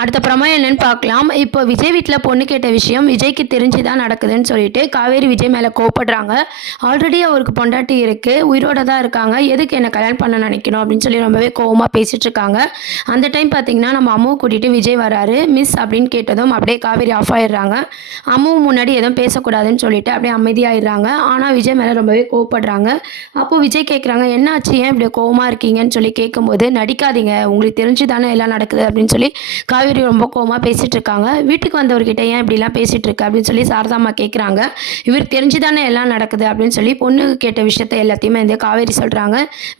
அடுத்த ப்ரமோ என்னன்னு பார்க்கலாம். இப்போ விஜய் வீட்ல பொண்ணு கேட்ட விஷயம் விஜய்க்கு தெரிஞ்சு தான் நடக்குதுன்னு சொல்லிட்டு காவேரி விஜய் மேலே கோவப்படுறாங்க. ஆல்ரெடி அவருக்கு பொண்டாட்டி இருக்கு, உயிரோட தான் இருக்காங்க. எதுக்கு என்ன கல்யாணம் பண்ண நினைக்கணும் அப்படின்னு சொல்லி ரொம்பவே கோவமா பேசிட்டு இருக்காங்க. அந்த டைம் பார்த்தீங்கன்னா நம்ம அம்முவை கூட்டிட்டு விஜய் வராரு. மிஸ் அப்படின்னு கேட்டதும் அப்படியே காவேரி ஆஃப் ஆயிடுறாங்க. அம்மு முன்னாடி எதுவும் பேசக்கூடாதுன்னு சொல்லிட்டு அப்படியே அமைதியாயிடுறாங்க. ஆனால் விஜய் மேலே ரொம்பவே கோவப்படுறாங்க. அப்போ விஜய் கேட்குறாங்க, என்னாச்சு, ஏன் இப்படி கோவமா இருக்கீங்கன்னு சொல்லி கேட்கும்போது, நடிக்காதீங்க, உங்களுக்கு தெரிஞ்சு தானே எல்லாம் நடக்குது அப்படின்னு சொல்லி காவேரி ரொம்ப கோவமா பேசிட்டு இருக்காங்க. வீட்டுக்கு வந்தவர்கிட்ட ஏன் இப்படிலாம் பேசிட்டு இருக்க அப்படின்னு சொல்லி சாரதாம்மா கேட்குறாங்க. இவர் தெரிஞ்சு தானே எல்லாம் நடக்குது அப்படின்னு சொல்லி பொண்ணு கேட்ட விஷயத்த எல்லாத்தையுமே வந்து காவேரி சொல்கிறாங்க.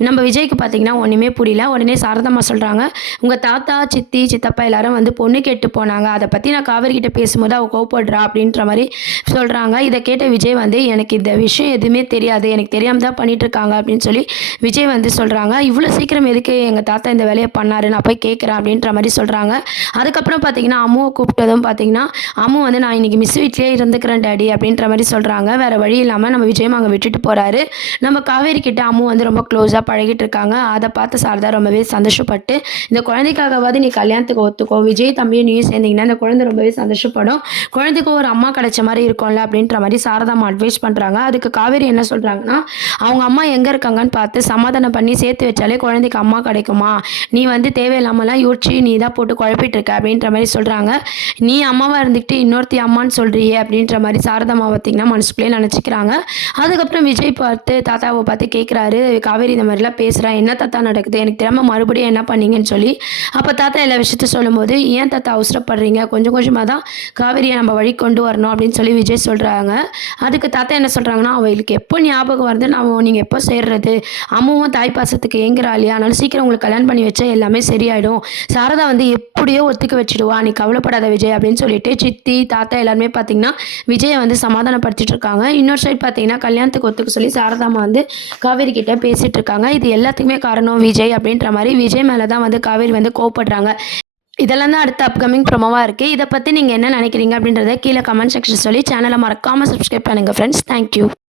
நம்ம விஜய்க்கு பார்த்தீங்கன்னா ஒன்றுமே புரியல. உடனே சாரதாம்மா சொல்கிறாங்க, உங்கள் தாத்தா சித்தி சித்தப்பா எல்லாரும் வந்து பொண்ணு கேட்டு போனாங்க, அதை பற்றி நான் காவேரி கிட்ட பேசும்போது அவள் கோவப்படுறா அப்படின்ற மாதிரி சொல்கிறாங்க. இதை கேட்ட விஜய் வந்து, எனக்கு இந்த விஷயம் எதுவுமே தெரியாது, எனக்கு தெரியாமல் தான் பண்ணிட்டு இருக்காங்க அப்படின்னு சொல்லி விஜய் வந்து சொல்கிறாங்க. இவ்வளோ சீக்கிரம் எதுக்கு எங்கள் தாத்தா இந்த வேலையை பண்ணாரு, நான் போய் கேட்குறேன் அப்படின்ற மாதிரி சொல்கிறாங்க. அதுக்கப்புறம் பார்த்தீங்கன்னா அம்முவை கூப்பிட்டதும் பார்த்தீங்கன்னா அம்மு வந்து, நான் இன்றைக்கி மிஸ் வீட்லேயே இருந்துக்கிறேன் டாடி அப்படின்ற மாதிரி சொல்கிறாங்க. வேறு வழி இல்லாமல் நம்ம விஜயம் அங்கே விட்டுட்டு போகிறாரு. நம்ம காவேரி கிட்ட அம்மு வந்து ரொம்ப க்ளோஸாக பழகிட்டு இருக்காங்க. அதை பார்த்து சாரதா ரொம்பவே சந்தோஷப்பட்டு, இந்த குழந்தைக்காகவாது நீ கல்யாணத்துக்கு ஒத்துக்கோ, விஜய் தம்பியும் நீயும் சேர்ந்தீங்கன்னா இந்த குழந்தை ரொம்பவே சந்தோஷப்படும், குழந்தைக்கு ஒரு அம்மா கிடைச்ச மாதிரி இருக்கும்ல அப்படின்ற மாதிரி சாரதாம்மா அட்வைஸ் பண்ணுறாங்க. அதுக்கு காவேரி என்ன சொல்கிறாங்கன்னா, அவங்க அம்மா எங்கே இருக்காங்கன்னு பார்த்து சமாதானம் பண்ணி சேர்த்து வச்சாலே குழந்தைக்கு அம்மா கிடைக்குமா, நீ வந்து தேவையில்லாமலாம் யோசிச்சு நீ தான் போட்டு குழப்பிட்டு இருக்க அப்படின்ற மாதிரி சொல்கிறாங்க. நீ அம்மாவாக இருந்துக்கிட்டு இன்னொருத்தி அம்மான்னு சொல்கிறியே அப்படின்ற மாதிரி சாரதாம்மா பார்த்திங்கன்னா மனசுக்குள்ளே நினச்சிக்கிறாங்க. அதுக்கப்புறம் விஜய் பார்த்து தாத்தாவை பார்த்து கேட்குறாரு, காவேரி இந்த மாதிரிலாம் பேசுகிறா, என்ன தாத்தா நடக்குது, எனக்கு திரும்ப மறுபடியும் என்ன பண்ணீங்கன்னு சொல்லி. அப்போ தாத்தா எல்லா விஷயத்தையும் சொல்லும்போது, ஏன் தாத்தா அவசரப்படுறீங்க, கொஞ்சம் கொஞ்சமாக தான் காவேரியை நம்ம வழி கொண்டு வரணும் அப்படின்னு சொல்லி விஜய் சொல்கிறாங்க. அதுக்கு தாத்தா என்ன சொல்கிறாங்கன்னா, அவளுக்கு எப்போ ஞாபகம் வருது, நீங்கள் எப்போ சேர்றது, அம்மாவும் தாய் பாசத்துக்கு ஏங்குறா இல்லையா, அதனால சீக்கிரம் உங்களுக்கு கல்யாணம் பண்ணி வச்சா எல்லாமே சரியாயிடும், சாரதா வந்து எப்படியோ ஒத்துக்க வச்சுடுவா, நீ கவலைப்படாத விஜய் அப்படின்னு சொல்லிட்டு சித்தி தாத்தா எல்லாருமே பார்த்தீங்கன்னா விஜயை வந்து சமாதானப்படுத்திட்டு இருக்காங்க. இன்னொரு சைட் பார்த்தீங்கன்னா கல்யாணத்துக்கு ஒத்துக்க சொல்லி சாரதாம்மா வந்து காவேரி கிட்ட பேசிட்டு இருக்காங்க. இது எல்லாத்துக்குமே காரணம் விஜய் அப்படின்ற மாதிரி விஜய் மேலே தான் வந்து காவேரி வந்து கோவப்படுறாங்க. இதெல்லாம் தான் அடுத்த அப்கமிங் ப்ரோமோவாக இருக்குது. இதை பற்றி நீங்கள் என்ன நினைக்கிறீங்க அப்படின்றத கீழே கமெண்ட் செக்ஷன் சொல்லி சேனலை மறக்காமல் சப்ஸ்கிரைப் பண்ணுங்கள் ஃப்ரெண்ட்ஸ். தேங்க்யூ.